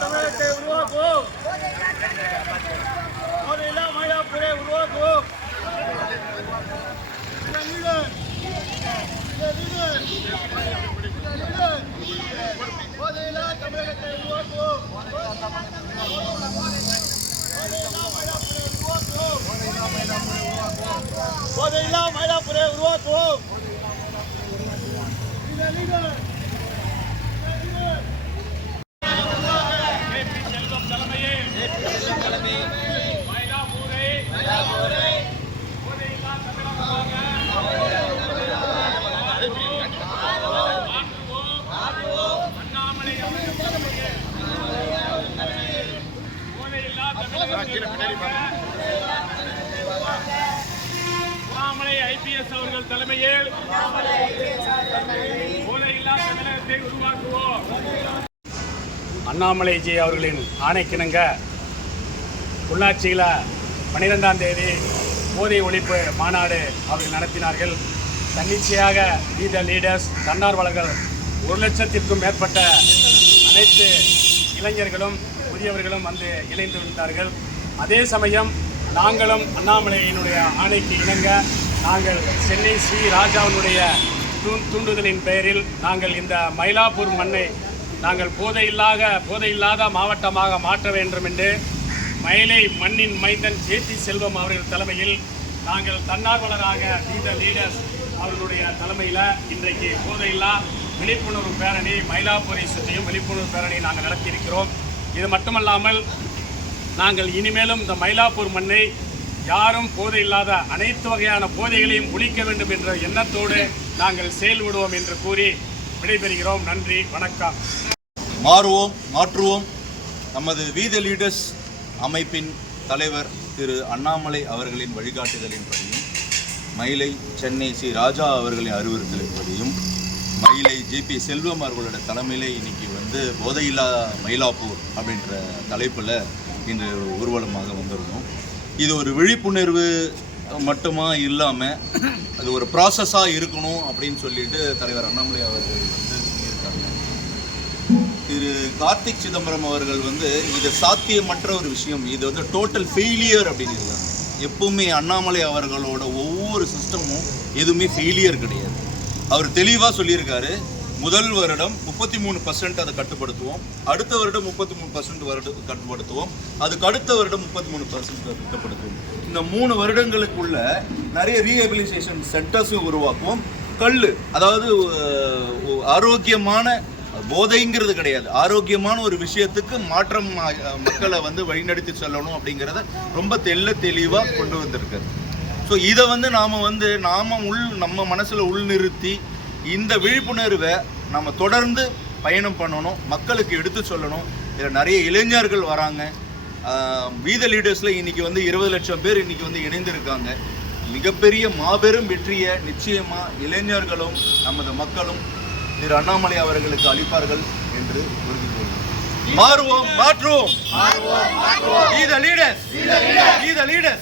தமிழகத்தை உருவாக்குவோம். போதையில்லா மயிலாப்பூரை உருவாக்குவோம். போதையில்லா தமிழகத்தை உருவாக்குவோம். போதையில்லா மயிலாப்பூரை உருவாக்குவோம். அண்ணாமலை ஐபிஎஸ் அவர்கள் தலைமையில் போதையில்லா தமிழகத்தை உருவாக்குவோம். அண்ணாமலைஜி அவர்களின் ஆணைக்கிணங்க உள்ளாட்சியில் 12ஆம் தேதி போதை ஒழிப்பு மாநாடு அவர்கள் நடத்தினார்கள். தன்னிச்சையாக லீடர்ஸ் தன்னார்வலர்கள் 1 லட்சத்திற்கும் மேற்பட்ட அனைத்து இளைஞர்களும் புதியவர்களும் வந்து இணைந்திருந்தார்கள். அதே சமயம் நாங்களும் அண்ணாமலையினுடைய ஆணைக்கு இணங்க நாங்கள் சென்னை ஸ்ரீ ராஜாவினுடைய தூண்டுதலின் பெயரில் நாங்கள் இந்த மயிலாப்பூர் மண்ணை நாங்கள் போதையில்லாத மாவட்டமாக மாற்ற வேண்டும் என்று மயிலை மண்ணின் மைந்தன் ஜேபி செல்வம் அவர்கள் தலைமையில் நாங்கள் தன்னார்வலராக லீடர்ஸ் அவர்களுடைய தலைமையில் இன்றைக்கு போதையில்லா விழிப்புணர்வு பேரணி மயிலாப்பூரை சுற்றியும் விழிப்புணர்வு பேரணி நாங்கள் நடத்தியிருக்கிறோம். இது மட்டுமல்லாமல் நாங்கள் இனிமேலும் இந்த மயிலாப்பூர் மண்ணை யாரும் போதை இல்லாத அனைத்து வகையான போதைகளையும் ஒழிக்க வேண்டும் என்ற எண்ணத்தோடு நாங்கள் செயல்படுவோம் என்று கூறி விடைபெறுகிறோம். நன்றி, வணக்கம். மாற்றுவோம் நமது வீத லீடர்ஸ் அமைப்பின் தலைவர் திரு அண்ணாமலை அவர்களின் வழிகாட்டுதலின்படியும் மயிலை சென்னை ஸ்ரீ ராஜா அவர்களின் அறிவுறுத்தலின்படியும் மயிலை ஜேபி செல்வம் அவர்களோட தலைமையில் இன்னைக்கு போதையில்லா மயிலாப்பூர் அப்படின்ற தலைப்பில் இன்று ஊர்வலமாக வந்திருந்தோம். இது ஒரு விழிப்புணர்வு மட்டுமா இல்லாமல் அது ஒரு ப்ராசஸாக இருக்கணும் அப்படின்னு சொல்லிட்டு தலைவர் அண்ணாமலை அவர்கள் சொல்லியிருக்காங்க. திரு கார்த்திக் சிதம்பரம் அவர்கள் இது சாத்தியமற்ற ஒரு விஷயம், இது டோட்டல் ஃபெயிலியர் அப்படின்னு இருக்காங்க. எப்பவுமே அண்ணாமலை அவர்களோட ஒவ்வொரு சிஸ்டமும் எதுவுமே ஃபெயிலியர் கிடையாது. அவர் தெளிவாக சொல்லியிருக்காரு, முதல் வருடம் 33% அதை கட்டுப்படுத்துவோம், அடுத்த வருடம் 33% கட்டுப்படுத்துவோம், அதுக்கு அடுத்த வருடம் 33% கட்டுப்படுத்துவோம். இந்த 3 வருடங்களுக்குள்ள நிறைய ரீஹபிலிட்டேஷன் சென்டர்ஸும் உருவாக்குவோம். அதாவது ஆரோக்கியமான போதைங்கிறது கிடையாது, ஆரோக்கியமான ஒரு விஷயத்துக்கு மாற்றம் மக்களை வழிநடத்தி செல்லணும் அப்படிங்கிறத ரொம்ப தெளிவாக கொண்டு வந்திருக்காரு. ஸோ இதை நம்ம மனசில் உள்நிறுத்தி இந்த விழிப்புணர்வை நம்ம தொடர்ந்து பயணம் பண்ணணும், மக்களுக்கு எடுத்து சொல்லணும். இதில் நிறைய இளைஞர்கள் வராங்க. வீத லீடர்ஸில் இன்றைக்கி 20 லட்சம் பேர் இன்றைக்கி இணைந்திருக்காங்க. மிகப்பெரிய மாபெரும் வெற்றியை நிச்சயமாக இளைஞர்களும் நமது மக்களும் திரு அண்ணாமலை அவர்களுக்கு அளிப்பார்கள் என்று உறுதி கூறுகிறோம். மாற்றுவோம். Be the leaders.